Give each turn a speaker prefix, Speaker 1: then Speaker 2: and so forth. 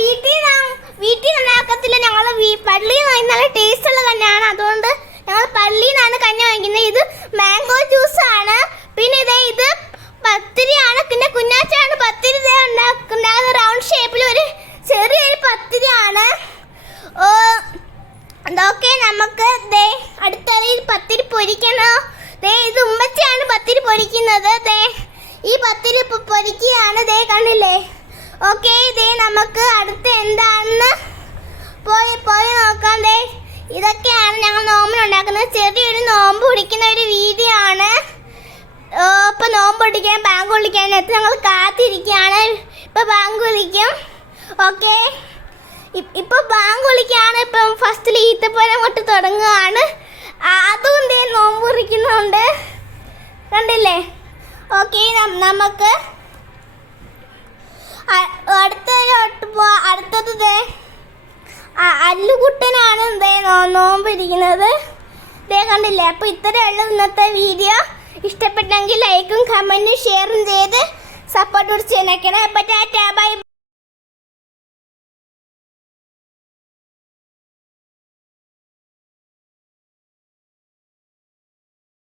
Speaker 1: വീട്ടിൽ വീട്ടിൽ ഉണ്ടാക്കത്തില്ല ഞങ്ങൾ പള്ളിയിൽ നിന്ന് നല്ല ടേസ്റ്റ് ഉള്ള കഞ്ഞാണ് അതുകൊണ്ട് ഞങ്ങൾ പള്ളിയിൽ നിന്നാണ് കഞ്ഞി വാങ്ങിക്കുന്നത്. ഇത് മാംഗോ ജ്യൂസ് ആണ്. പിന്നെ ഇതേ ഇത് പത്തിരിയാണ്. പിന്നെ കുഞ്ഞാച്ചാണ് പത്തിരി ദേ ഉണ്ടാക്കുന്നത് റൗണ്ട് ഷേപ്പിൽ ഒരു ചെറിയൊരു പത്തിരിയാണ്. ഓ അതൊക്കെ നമുക്ക് ദേ അടുത്തറിയിൽ പത്തിരി പൊരിക്കണോ? ദേ ഇത് ഉമ്മച്ചാണ് പത്തിരി പൊരിക്കുന്നത്. ദേ ഈ പത്തിരി പൊരിക്കുകയാണ്. ദേ കണ്ടില്ലേ? ഓക്കെ ഇതേ നമുക്ക് അടുത്ത എന്താണെന്ന് പോയി പോയി നോക്കാം ദേ. ഇതൊക്കെയാണ് ഞങ്ങൾ നോമ്പിനുണ്ടാക്കുന്നത് ചെറിയൊരു നോമ്പ് പിടിക്കുന്ന ഒരു വീതിയാണ്. ഇപ്പം നോമ്പ് പിടിക്കാൻ ബാങ്ക് വിളിക്കാനത്ത് ഞങ്ങൾ കാത്തിരിക്കുകയാണ്. ഇപ്പൊ ബാങ്ക് വിളിക്കും ഓക്കെ ഇപ്പൊ ബാങ്ക് വിളിക്കാണ് ഇപ്പം ഫസ്റ്റിൽ ഈത്തപ്പഴം തൊട്ട് തുടങ്ങുകയാണ് അതും നോമ്പ് കുറിക്കുന്നുണ്ട് കണ്ടില്ലേ? ഓക്കെ നമുക്ക് ആ, അല്ലുകുട്ടനാണ് ദേ നോ- നോമ്പ് ദേ കണ്ടില്ലേ അപ്പോൾ ഇത്രയുള്ള ഇന്നത്തെ വീഡിയോ ഇഷ്ടപ്പെട്ടെങ്കിൽ ലൈക്കും കമന്റും ഷെയറും ചെയ്ത് സപ്പോർട്ട് ചെയ്യണേക്കണം അപ്പൊ ടാറ്റാ. ബൈ